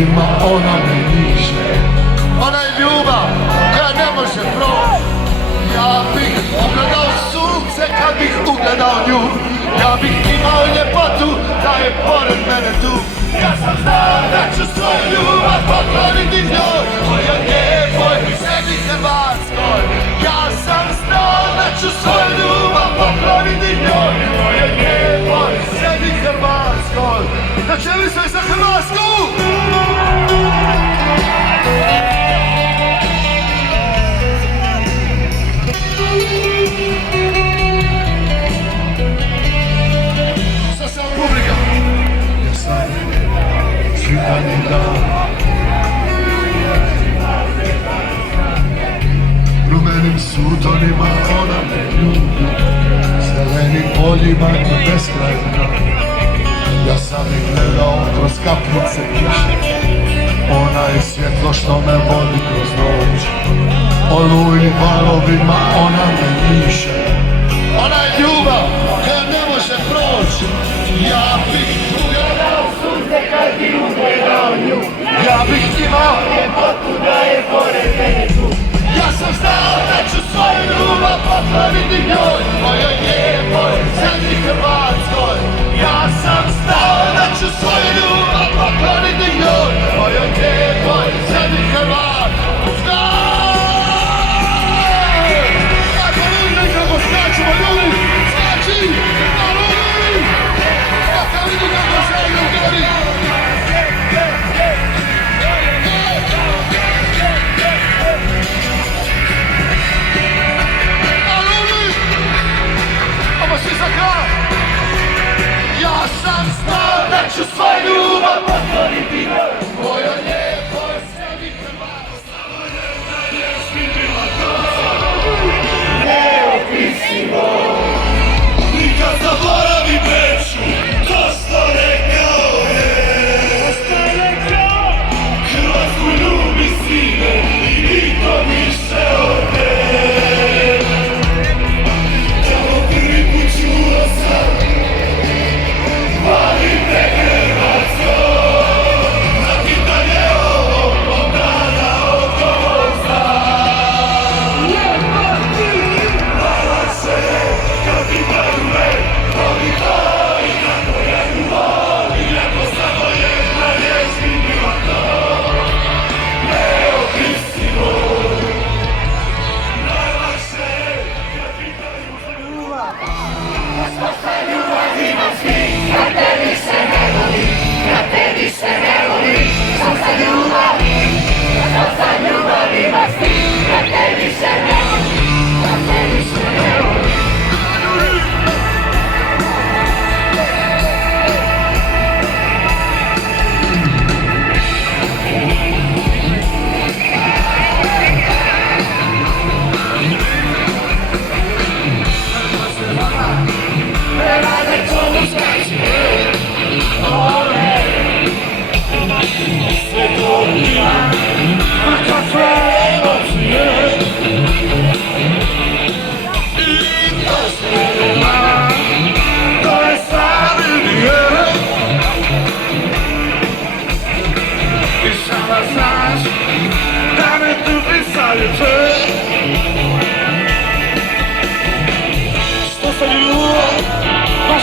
valovima ona me niže. Ona je ljubav koja ne može proći. Ja bih ugledao sunce kad bih ugledao nju. Ja bih imao ljepotu da je pored mene tu. Ja sam znao da ću svoju ljubav pokloniti njoj, mojoj lijepoj zemlji Hrvatskoj. Ja sam znao da ću svoju ljubav pokloniti njoj, mojoj lijepoj zemlji Hrvatskoj. Začeli smo i za Hrvatsku! Sad sam publika. Ja sam svitani dan. Rumenim sutonima ona me ljubi, zelenim poljima i beskrajno. Ja sam ih gledao kroz kapljice kiše, ona je svjetlo što me vodi kroz noć. Olujnim valovima ona me niše. Ona je ljubav koja ne može proći. Ja bih ugledao sunce kad bi ugledao nju. Ja bih imao ljepotu da je pored mene tu. Ja sam znao da ću svoju ljubav pokloniti njoj, mojoj lijepoj zemlji Hrvatskoj. Ja sam znao da ću svoju ljubav pokloniti njoj, mojoj lijepoj zemlji Hrvatskoj. Kako ljudi, kako skačemo ljudi, skači, narodi! Kako vidi kako se idu gori! Ja sam znao da ću svoju ljubav pokloniti njoj, mojoj lijepoj zemlji Hrvatskoj. Neopisivo, nikad zaboravi Beču, to što rekao je. Hrvatsku ljubi sine i niko više od nje. Tamo prvi put čuo sam, volim te Hrvatsko, na pitanje ovog dana oko znam. Hvala se, kad pitaju me, voli to i kako ja ju volim, jako samo jedna riječ mi bila to, neopisivo. Najlakše, kad pitaju ljubav, što sa ljubav imam svi. Ja tebi se ne volim, ja tebi se ne volim, što sa ljubavi ima svi. Ja tebi se ne volim, ja tebi se ne volim.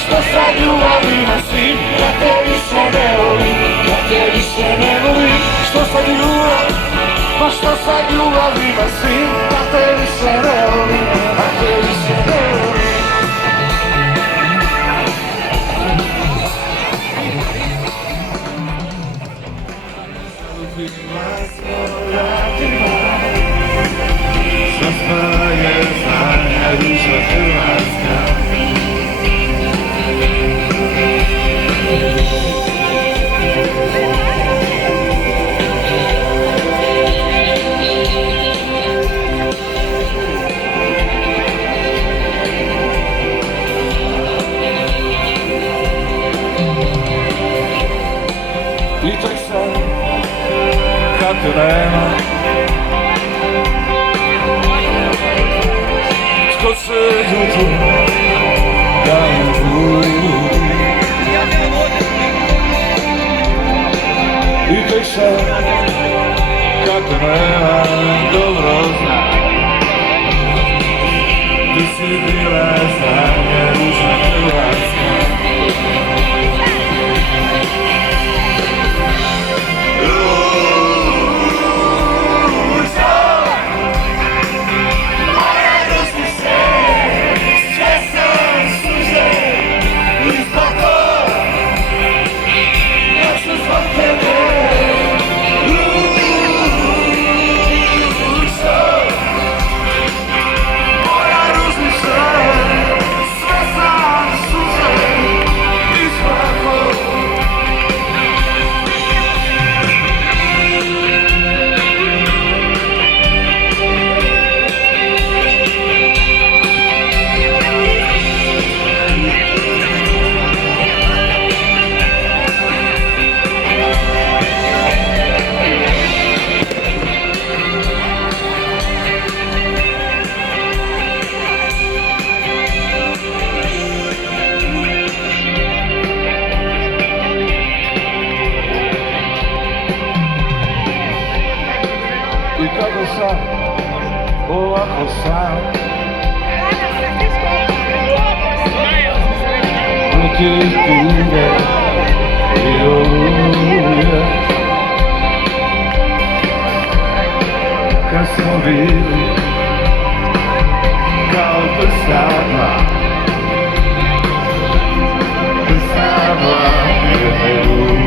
Što sa ljubavima svim, ja tebi se ne volim, ja tebi se ne volim. Što sa ljubav, pa što sa ljubavima svim, ja tebi se ne volim, ja tebi se ne volim. Zaspaje znanja duša Hrvatska. Pitaj se kad te nema, tko se ljuti da me budi. I piše kako nema dobro zna. Ti si bila zadnja ružna Hrvatska. I kako sam, ovako sam, protiv tuge i oluje. Kad smo bili kao prstava, jedne ruke.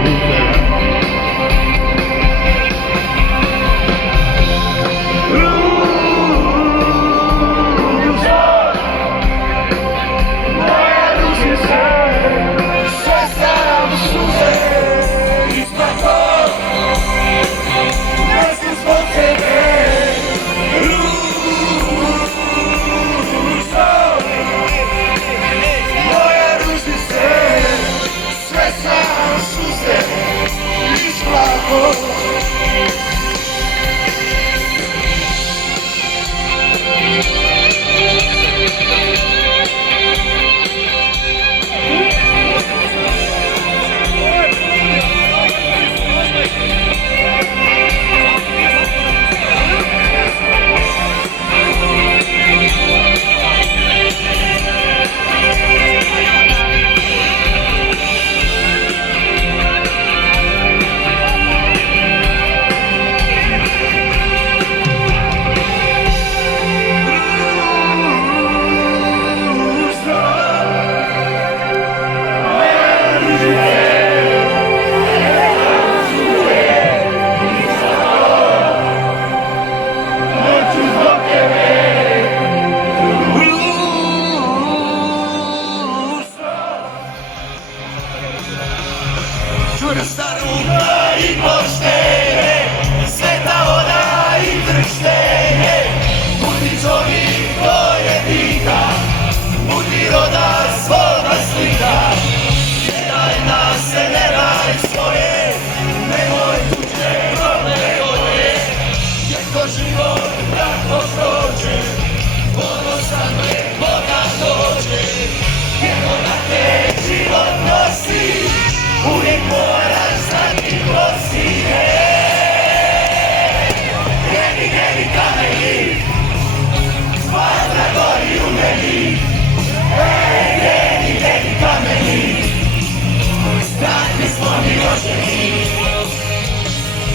Čvrsta ruka i poštenje, sveta voda i krštenje. Budi čovjek pojedinka, budi roda svoga slika. Ne daj nas se, ne daj svoje, nemoj tuđe probleme. Jedko život tako prođe, ponosan me Boga dođe. Jedno da te život nosi, uvijek moraš znati ko si. Geni, geni kameni, vatra gori u meni. Geni, geni kameni, takvi smo mi rođeni.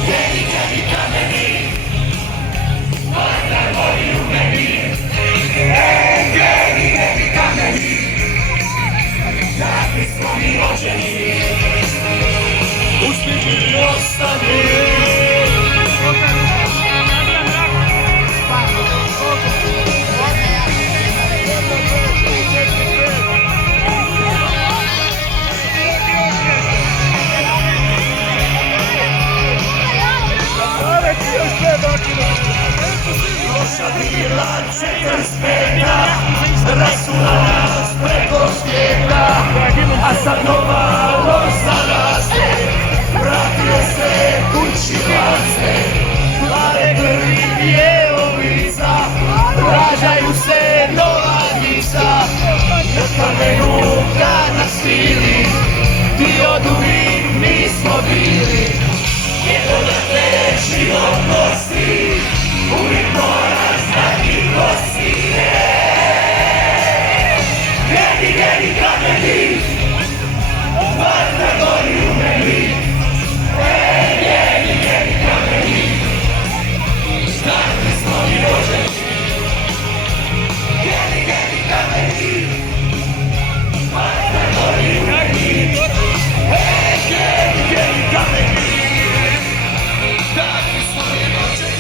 Geni, geni kameni, vatra gori u meni. Geni, geni kameni, takvi smo mi rođeni. Uspjeti ostani. Loša bila 45, rasula nas preko svijeta, a sad nova loša raste. Vratio se kući vlasne, plave krvi djelovica, rađaju se nova djeca. Na kamenu kad nas vidi, ti oduvijek nismo bili. život nosi, uvijek moraš znati ko si. Gedi kameni, vatra gori u meni. Gedi kameni, znati smo mi možeš. Gedi kameni, vatra gori u meni. Gedi kameni, znati smo mi možeš.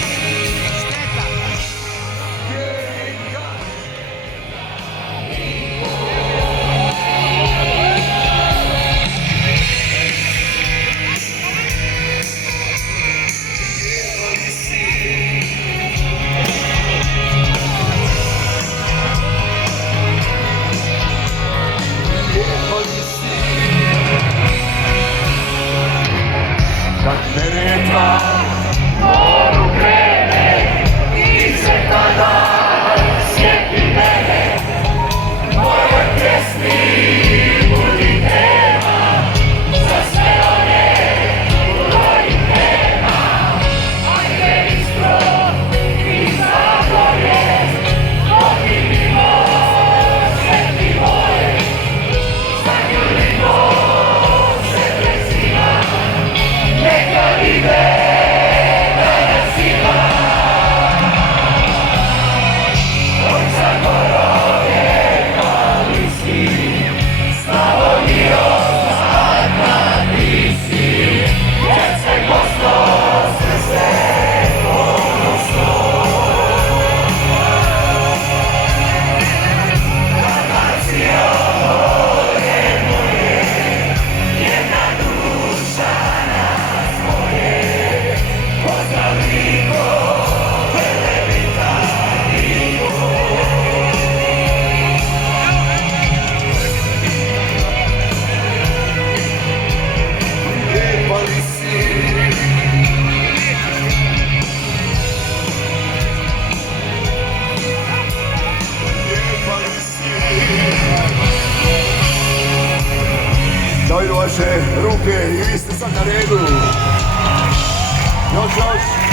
Kad neretva moru krene i se tada sjeti mene, mojoj pjesmi budi tema za sve one kojih nema. Ajde ispro i zabolje, poginimo sveti moje, zagrlimo se pred neka ide danas ima. Oca Gorove kaliski, Slavonio zlatna ti si, jer se posto sve ponosno. Dalmacio more moje, jedna duša nas moje, pozdravimo Velebita i lijepa li si, lijepa li si. Daju vaše ruke i vi ste sad na redu. Još.